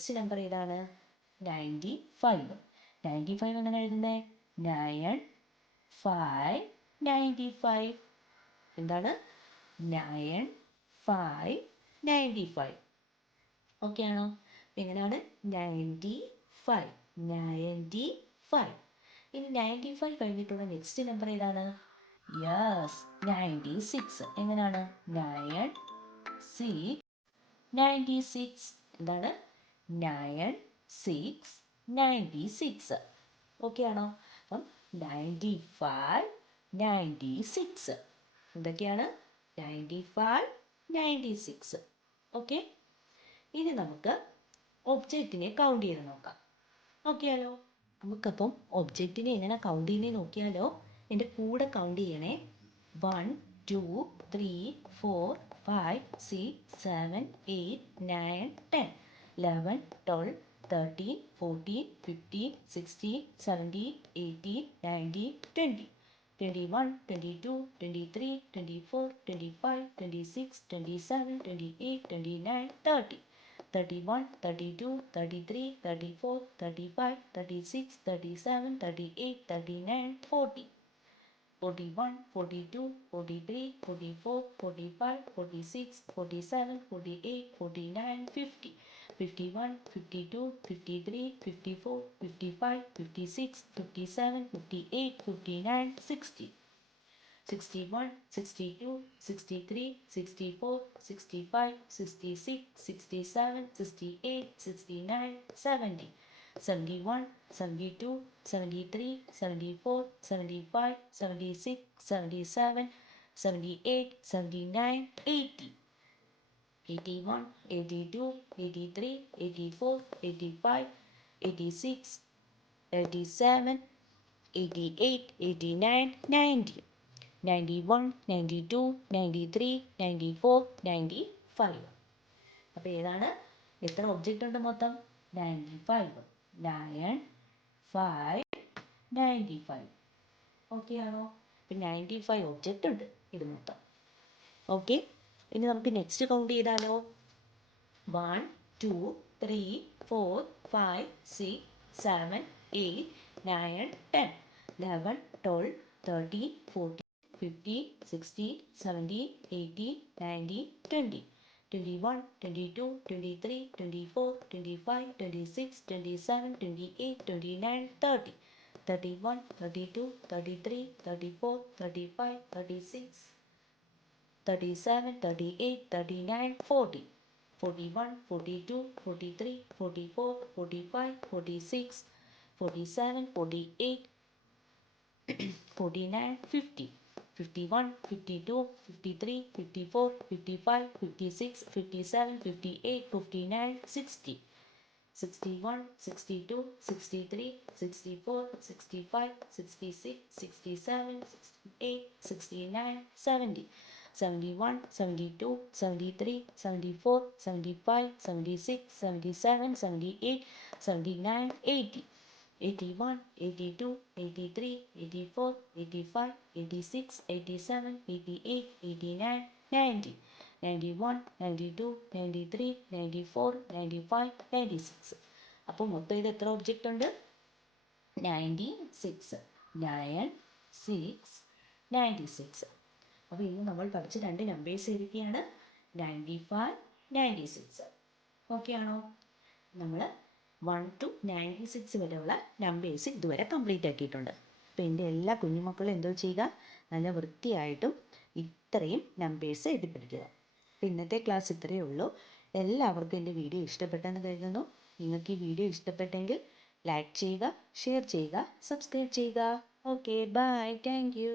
Next number ഏതാണ്? 95. 95 എങ്ങനെ എഴുതുന്നത്? 9 5 95. എന്താണ്? 9 5 95. ഓക്കെ ആണോ? അപ്പം എങ്ങനെയാണ്? 95. 95. ഇനി 95 കഴിഞ്ഞിട്ടുള്ള നെക്സ്റ്റ് നമ്പർ ഏതാണ്? യെസ്, 96. എങ്ങനെയാണ്? 9 6 96. എന്താണ്? 9 6 96. ഓക്കെ ആണോ? അപ്പം 95 96. എന്തൊക്കെയാണ്? 95 96. ഓക്കെ. ഇനി നമുക്ക് ഒബ്ജക്റ്റിനെ കൗണ്ട് ചെയ്ത് നോക്കാം. നോക്കിയാലോ? നമുക്കപ്പം ഒബ്ജക്റ്റിനെ എങ്ങനെ കൗണ്ട് ചെയ്യുന്നത് നോക്കിയാലോ? എൻ്റെ കൂടെ കൗണ്ട് ചെയ്യണേ. 1 2 3 4 5 6 7 8 9 10 11 12 13 14 15 16 17 18 19 20 21 22 23 24 25 26 27 28 29 30 31 32 33 34 35 36 37 38 39 40 41 42 43 44 45 46 47 48 49 50 51 52 53 54 55 56 57 58 59 60 61 62 63 64 65 66 67 68 69 70 71 72 73 74 75 76 77 78 79 80 81 82 83 84 85 86 87 88 89 90 91 92 93 94 95. അപ്പോൾ ഏതാണ്? എത്ര ഒബ്ജക്റ്റ് ഉണ്ട് മൊത്തം? 95. 9 5 95. ഓക്കെ ആണോ? ഇപ്പം 95 ഒബ്ജക്റ്റ് ഉണ്ട് ഇത് മൊത്തം. ഓക്കെ. ഇനി നമുക്ക് നെക്സ്റ്റ് കൗണ്ട് ചെയ്താലോ? 1 2 3 4 5 6 7 8 9 10 11 12 13 14 15 16 17 18 19 20 21 22 23 24 25 26 27 28 29 30 31 32 33 34 35 36 37 38 39 40 41 42 43 44 45 46 47 48 49 50 51 52 53 54 55 56 57 58 59 60 61 62 63 64 65 66 67 68 69 70 71 72 73 74 75 76 77 78 79 80 81 82 83 84 85 86 87 88 89 90 91 92 93 94 95 96. അപ്പോൾ മൊത്തം ഇത് എത്ര ഒബ്ജക്റ്റ് ഉണ്ട്? 96. 9 6 96. അപ്പോൾ ഇന്ന് നമ്മൾ പഠിച്ച രണ്ട് നമ്പേഴ്സ് ഏതൊക്കെയാണ്? 95 96. ഓക്കെ ആണോ? നമ്മൾ 1 to 96 വരെയുള്ള നമ്പേഴ്സ് ഇതുവരെ കംപ്ലീറ്റ് ആക്കിയിട്ടുണ്ട്. അപ്പോൾ എൻ്റെ എല്ലാ കുഞ്ഞുമക്കളും എന്തോ ചെയ്യുക? നല്ല വൃത്തിയായിട്ടും ഇത്രയും നമ്പേഴ്സ് എഴുതിപ്പിടിക്കുക. അപ്പോൾ ഇന്നത്തെ ക്ലാസ് ഇത്രയേ ഉള്ളൂ. എല്ലാവർക്കും എൻ്റെ വീഡിയോ ഇഷ്ടപ്പെട്ടെന്ന് കരുതുന്നു. നിങ്ങൾക്ക് ഈ വീഡിയോ ഇഷ്ടപ്പെട്ടെങ്കിൽ ലൈക്ക് ചെയ്യുക, ഷെയർ ചെയ്യുക, സബ്സ്ക്രൈബ് ചെയ്യുക. Okay, bye, thank U.